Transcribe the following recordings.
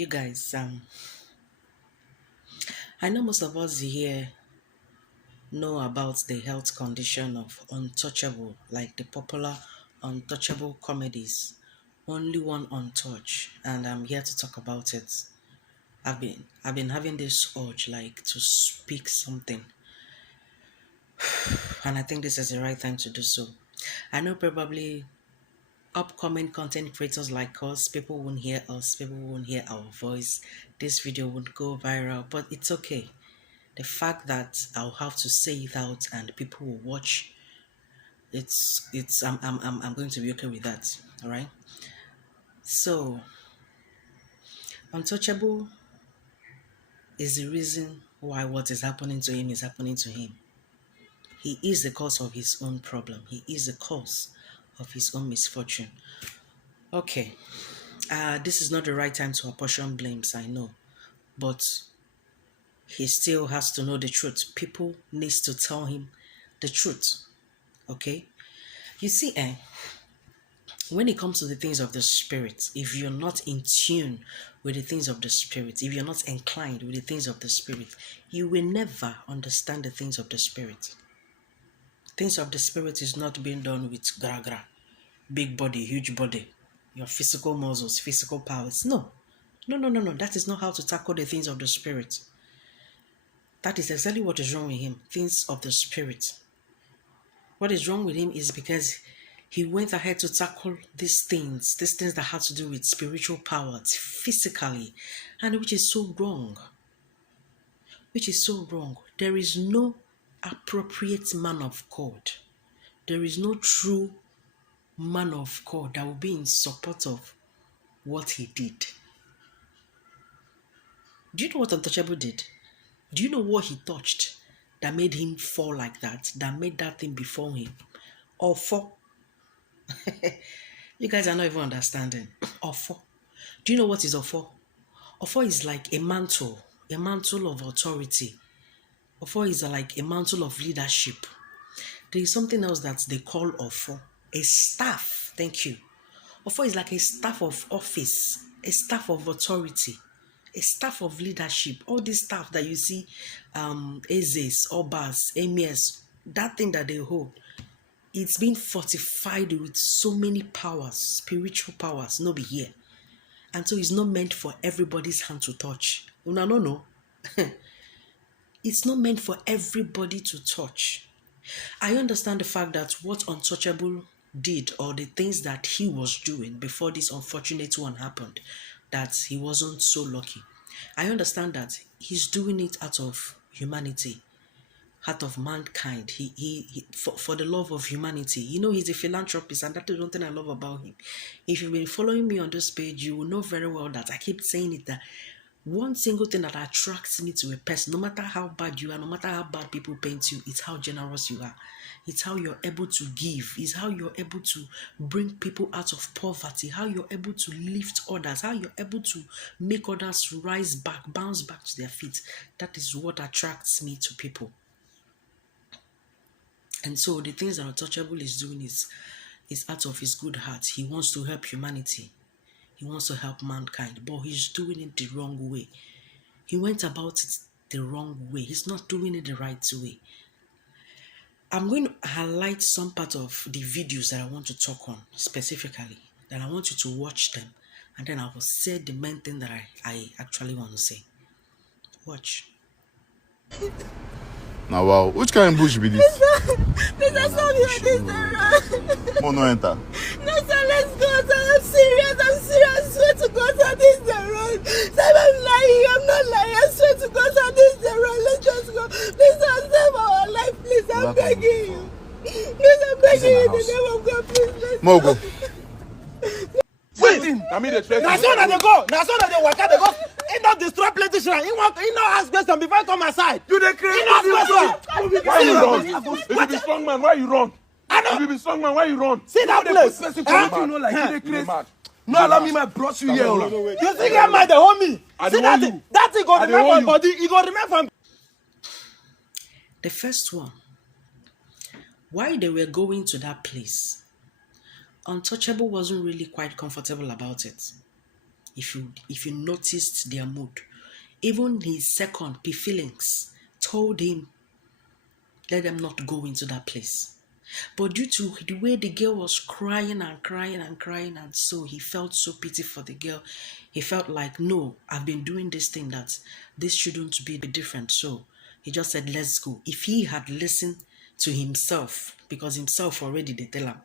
You guys, I know most of us here know about the health condition of untouchable, like the popular untouchable comedies. Only one untouched, and I'm here to talk about it. I've been having this urge like to speak something, and I think this is the right time to do so. I know probably upcoming content creators like us, people won't hear us, people won't hear our voice. This video won't go viral, but it's okay. The fact that I'll have to say it out and people will watch, I'm going to be okay with that. All right. So, untouchable is the reason why what is happening to him is happening to him. He is the cause of his own problem. He is the cause of his own misfortune. Okay. This is not the right time to apportion blames, I know, but he still has to know the truth. People needs to tell him the truth. Okay. You see, when it comes to the things of the spirit, if you're not in tune with the things of the spirit, if you're not inclined with the things of the spirit, you will never understand the things of the spirit. Things of the spirit is not being done with gra gra, big body, huge body, your physical muscles, physical powers. No, no, no, no, no. That is not how to tackle the things of the spirit. That is exactly what is wrong with him. Things of the spirit. What is wrong with him is because he went ahead to tackle these things that have to do with spiritual powers physically, and which is so wrong. Which is so wrong. There is no appropriate man of God. There is no true man of God that will be in support of what he did. Do you know what Untouchable did? Do you know what he touched that made him fall like that? That made that thing befall him? Or fall? You guys are not even understanding. Ofo. Do you know what is Ofo? Ofo is like a mantle of authority. Ofo is like a mantle of leadership. There is something else that they call Ofo, a staff. Thank you. Ofo is like a staff of office, a staff of authority, a staff of leadership. All this stuff that you see, Ezes, Obas, Emirs, that thing that they hold, it's been fortified with so many powers, spiritual powers, no be here. And so it's not meant for everybody's hand to touch. No. It's not meant for everybody to touch. I understand the fact that what Untouchable did, or the things that he was doing before this unfortunate one happened, that he wasn't so lucky. I understand that he's doing it out of humanity, heart of mankind. He for the love of humanity. You know, he's a philanthropist, and that is one thing I love about him. If you've been following me on this page, you will know very well that I keep saying it, that one single thing that attracts me to a person, no matter how bad you are, no matter how bad people paint you, it's how generous you are. It's how you're able to give. It's how you're able to bring people out of poverty. How you're able to lift others. How you're able to make others rise back, bounce back to their feet. That is what attracts me to people. And so the things that Untouchable is doing is out of his good heart. He wants to help humanity. He wants to help mankind, but he's doing it the wrong way. He went about it the wrong way. He's not doing it the right way. I'm going to highlight some part of the videos that I want to talk on specifically. Then I want you to watch them. And then I will say the main thing that I actually want to say. Watch. Now, wow, which kind of bush be this? Mr. Samuel, this is the Come on, no enter. No, sir, let's go, sir. I'm serious. I swear to God, sir, this is the road. Sir, I'm lying. I'm not lying. I swear to God, sir, this is the road. Let's just go. Please, sir, save our life, please. I'm begging you. Please, I'm begging you in the name of God, please. Let's Mogo. Wait, I mean the train. Now so that they go. Now so that they work out. They go. He not destroy politician. He not ask question before he come aside. You the crazy. He not ask question. Why you run? If you be strong man, why you run? I know. If you be strong man, why you run? See that place. You know, like you the crazy. No, allow me, my brought you here. You think I'm my the homie? See that thing? That thing go remain for body. He go remain for. The first one, why they were going to that place, Untouchable wasn't really quite comfortable about it. If you noticed their mood, even his second P feelings told him, let them not go into that place. But due to the way the girl was crying and crying and crying, and so he felt so pity for the girl. He felt like, no, I've been doing this thing that this shouldn't be different. So he just said, let's go. If he had listened to himself, because himself already they tell him,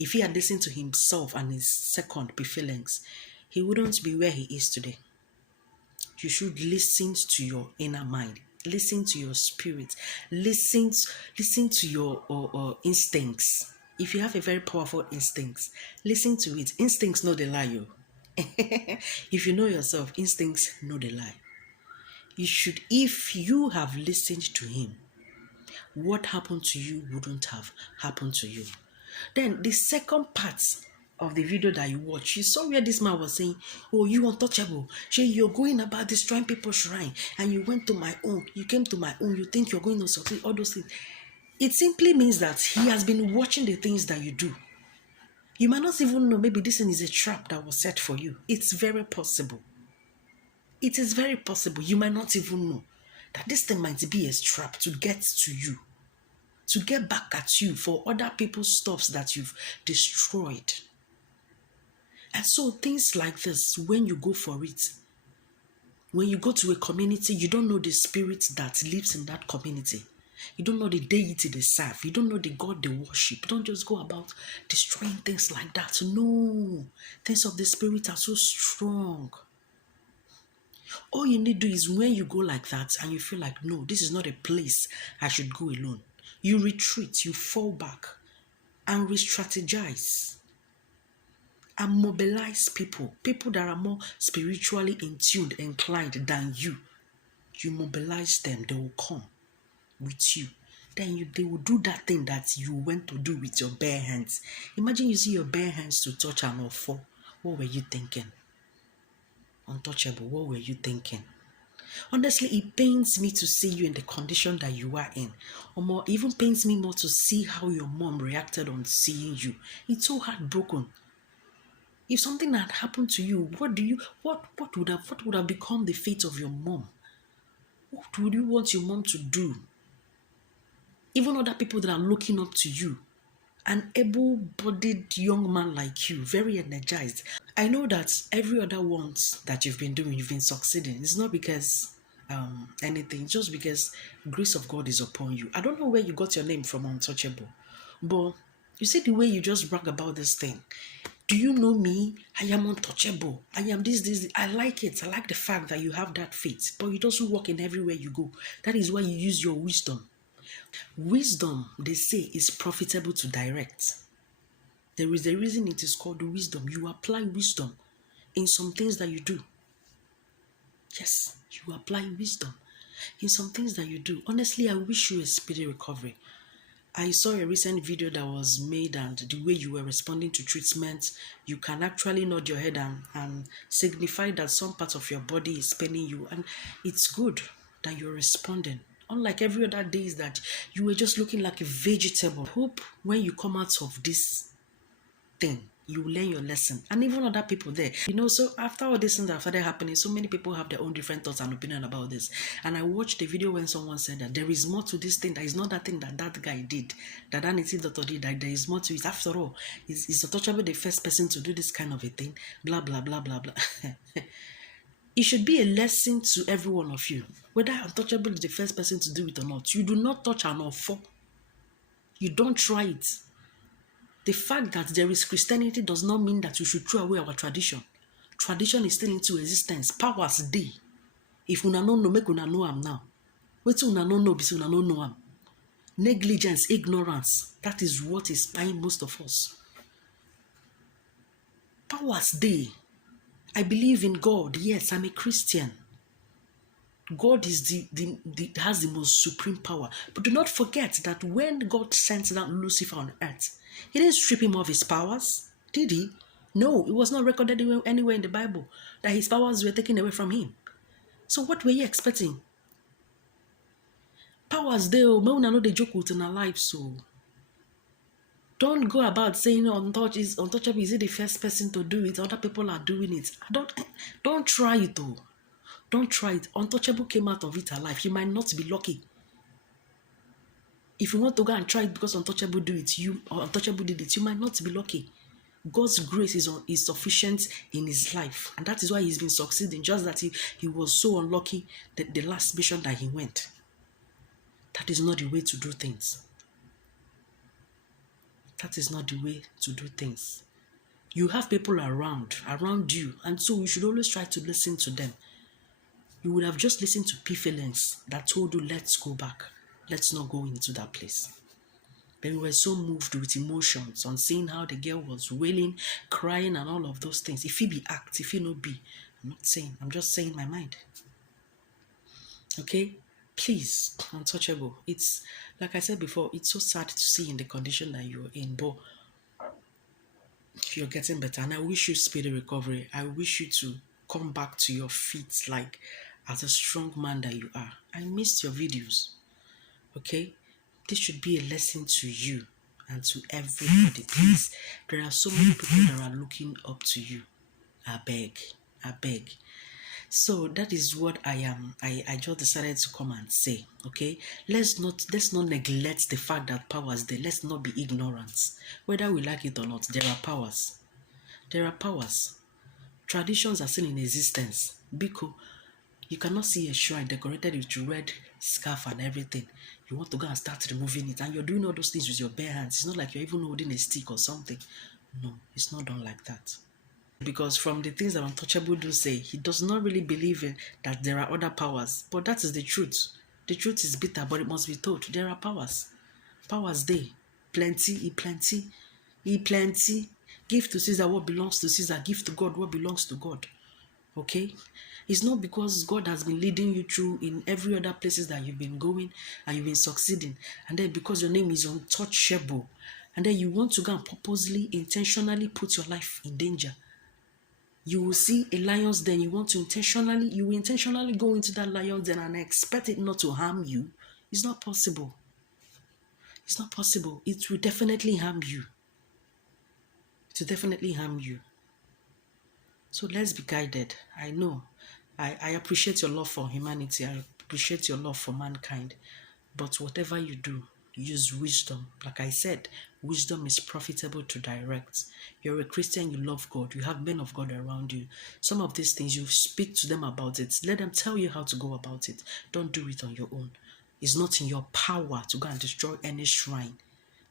if he had listened to himself and his second feelings, he wouldn't be where he is today. You should listen to your inner mind, listen to your spirit, listen to your instincts. If you have a very powerful instincts, listen to it. Instincts know the lie, you. If you know yourself, instincts know the lie. You should, if you have listened to him, what happened to you wouldn't have happened to you. Then the second part of the video that you watch, you saw where this man was saying, oh, you untouchable. Shay, you're going about destroying people's shrine, and you went to my own, you came to my own, you think you're going to succeed, all those things. It simply means that he has been watching the things that you do. You might not even know, maybe this thing is a trap that was set for you. It's very possible. It is very possible. You might not even know that this thing might be a trap to get to you, to get back at you for other people's stuffs that you've destroyed. And so things like this, when you go for it, when you go to a community, you don't know the spirit that lives in that community. You don't know the deity they serve. You don't know the God they worship. You don't just go about destroying things like that. No, things of the spirit are so strong. All you need to do is when you go like that and you feel like, no, this is not a place I should go alone. You retreat, you fall back and re-strategize and mobilize people that are more spiritually in tuned, inclined than you. You mobilize them, they will come with you. Then they will do that thing that you went to do with your bare hands. Imagine using your bare hands to touch an offer. What were you thinking? Untouchable, what were you thinking? Honestly, it pains me to see you in the condition that you are in. Or more, even pains me more to see how your mom reacted on seeing you. It's so heartbroken. If something had happened to you, what would have become the fate of your mom? What would you want your mom to do? Even other people that are looking up to you. An able-bodied young man like you, very energized. I know that every other ones that you've been doing, you've been succeeding. It's not because anything, just because grace of God is upon you. I don't know where you got your name from, untouchable, but you see the way you just brag about this thing. Do you know me? I am untouchable. I am this. I like it. I like the fact that you have that faith, but it doesn't work in everywhere you go. That is why you use your wisdom. Wisdom, they say, is profitable to direct. There is a reason it is called wisdom. You apply wisdom in some things that you do. Yes, you apply wisdom in some things that you do. Honestly, I wish you a speedy recovery. I saw a recent video that was made, and the way you were responding to treatment, you can actually nod your head and signify that some part of your body is paining you, and it's good that you're responding. Unlike every other days that you were just looking like a vegetable. Hope when you come out of this thing, you learn your lesson. And even other people there, so after all this things that started happening, so many people have their own different thoughts and opinion about this. And I watched the video when someone said that there is more to this thing, that is not that thing that guy did, that native doctor did, that there is more to it. After all, is untouchable the first person to do this kind of a thing, blah blah blah blah blah. It should be a lesson to every one of you, whether untouchable is the first person to do it or not. You do not touch an offer. You don't try it. The fact that there is Christianity does not mean that you should throw away our tradition. Tradition is still into existence. Powers dey. If una no know, make una know am now. Wetin una no know, be say una no know am. Negligence, ignorance, that is what is spying most of us. Powers dey. I believe in God. Yes, I'm a Christian. God is has the most supreme power. But do not forget that when God sent down Lucifer on earth, he didn't strip him of his powers, did he? No, it was not recorded anywhere in the Bible that his powers were taken away from him. So what were you expecting? Powers there, may una no dey joke with our lives, so Don't go about saying untouchable. Is it the first person to do it? Other people are doing it. Don't try it though. Don't try it. Untouchable came out of it alive. You might not be lucky. If you want to go and try it because untouchable do it, you or untouchable did it, you might not be lucky. God's grace is sufficient in his life, and that is why he's been succeeding. Just that he was so unlucky that the last mission that he went. That is not the way to do things. That is not the way to do things. You have people around you, and so you should always try to listen to them. You would have just listened to P feelings that told you, let's go back. Let's not go into that place. But we were so moved with emotions on seeing how the girl was wailing, crying, and all of those things. If he be act, if he not be, I'm not saying, I'm just saying my mind. Okay? Please, untouchable. It's, like I said before, it's so sad to see in the condition that you're in, but you're getting better. And I wish you speedy recovery. I wish you to come back to your feet like as a strong man that you are. I missed your videos. Okay? This should be a lesson to you and to everybody, please. There are so many people that are looking up to you. I beg. So that is what I am. I just decided to come and say, okay? Let's not neglect the fact that power is there. Let's not be ignorant. Whether we like it or not, there are powers. There are powers. Traditions are still in existence. Because you cannot see a shrine decorated with red scarf and everything. You want to go and start removing it, and you're doing all those things with your bare hands. It's not like you're even holding a stick or something. No, it's not done like that. Because from the things that Untouchable do say, he does not really believe in that there are other powers. But that is the truth. The truth is bitter, but it must be told. There are powers. Powers there. Plenty. Give to Caesar what belongs to Caesar. Give to God what belongs to God. Okay? It's not because God has been leading you through in every other places that you've been going and you've been succeeding, and then because your name is untouchable, and then you want to go and purposely, intentionally put your life in danger. You will see a lion's den, you will intentionally go into that lion's den and expect it not to harm you. It's not possible. It's not possible. It will definitely harm you. It will definitely harm you. So let's be guided. I know. I appreciate your love for humanity. I appreciate your love for mankind. But whatever you do, use wisdom. Like I said, wisdom is profitable to direct. You're a Christian, you love God. You have men of God around you. Some of these things, you speak to them about it. Let them tell you how to go about it. Don't do it on your own. It's not in your power to go and destroy any shrine.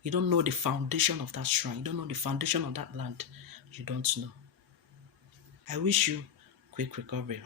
You don't know the foundation of that shrine. You don't know the foundation of that land. You don't know. I wish you quick recovery.